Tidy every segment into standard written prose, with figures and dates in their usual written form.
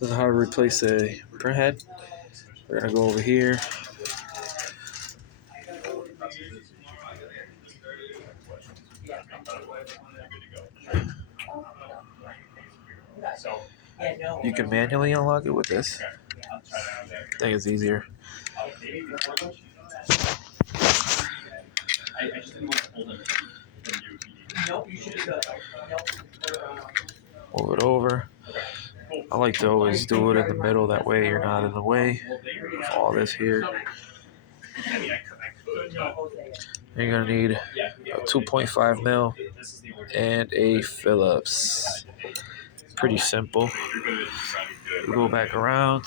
This is how to replace a printhead. We're gonna go over here. You can manually unlock it with this. I think it's easier. Move it over. I like to always do it in the middle, that way you're not in the way of all this here. You're gonna need a 2.5 mil and a Phillips. Pretty simple. We go back around.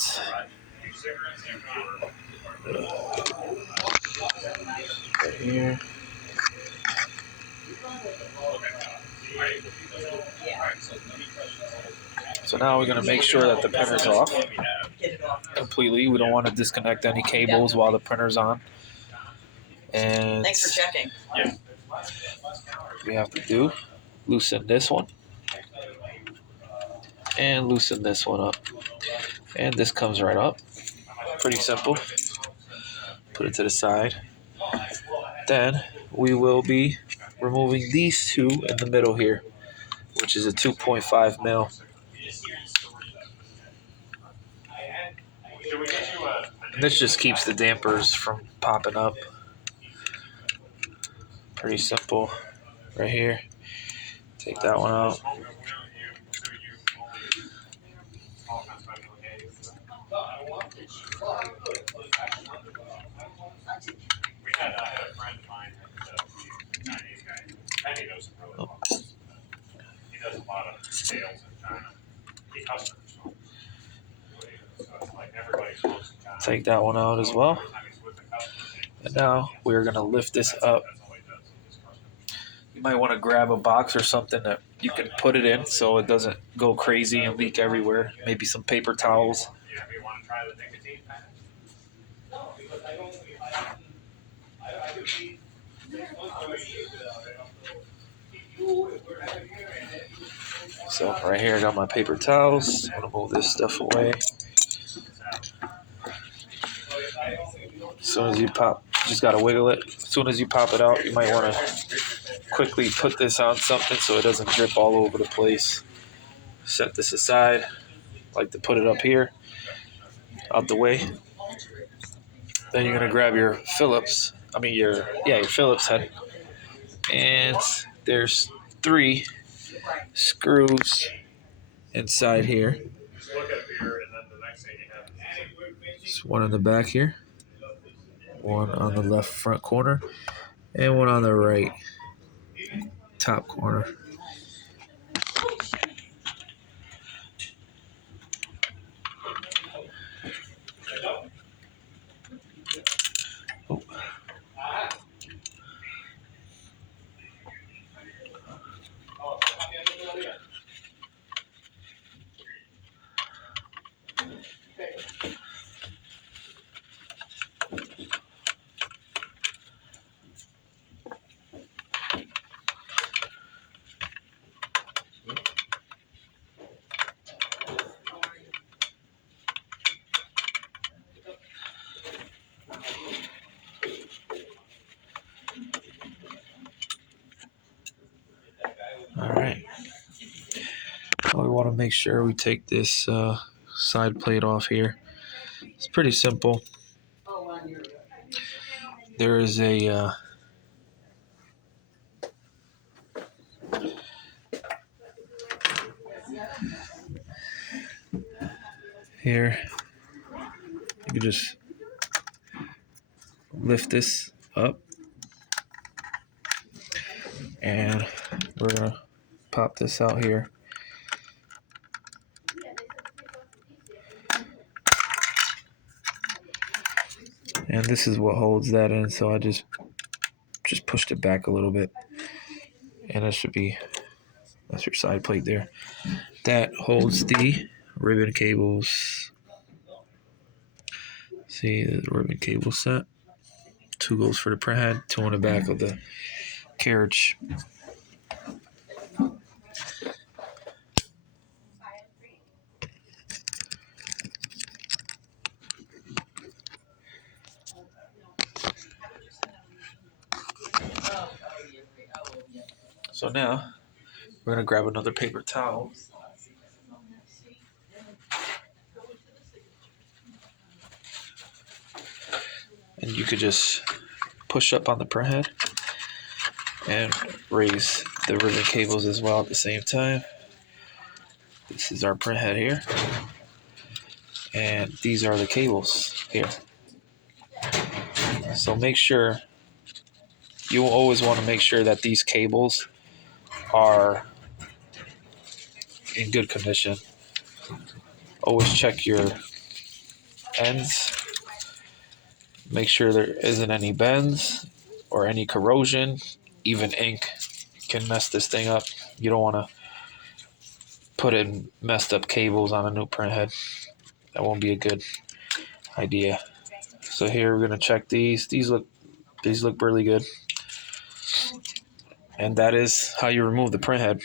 Right here. So now we're going to make sure that the printer's off completely. We don't want to disconnect any cables while the printer's on. And thanks for checking. We have to do loosen this one and loosen this one up. And this comes right up. Pretty simple. Put it to the side. Then we will be removing these two in the middle here, which is a 2.5 mil. And this just keeps the dampers from popping up. Pretty simple. Right here. Take that one out. Oh. Take that one out as well. And now we're going to lift this up. You might want to grab a box or something that you can put it in so it doesn't go crazy and leak everywhere. Maybe some paper towels. So right here I got my paper towels. I'm going to move this stuff away. As soon as you pop, you just got to wiggle it. As soon as you pop it out, you might want to quickly put this on something so it doesn't drip all over the place. Set this aside. I like to put it up here, out the way. Then you're gonna grab your Phillips. Your Phillips head. And there's 3 screws inside here. There's one in the back here, one on the left front corner, and one on the right top corner. Oh. All right. We want to make sure we take this side plate off here. It's pretty simple. There is a here. You can just lift this up, and we're gonna pop this out here. And this is what holds that in, so I just pushed it back a little bit. And that's your side plate there. That holds the ribbon cables. See the ribbon cable set. 2 goes for the printhead, 2 on the back of the carriage. So now we're gonna grab another paper towel. And you could just push up on the printhead and raise the ribbon cables as well at the same time. This is our printhead here. And these are the cables here. So make sure, you will always want to make sure that these cables are in good condition. Always check your ends. Make sure there isn't any bends or any corrosion. Even ink can mess this thing up. You don't want to put in messed up cables on a new printhead. That won't be a good idea. So here we're gonna check these. These look really good. And that is how you remove the printhead.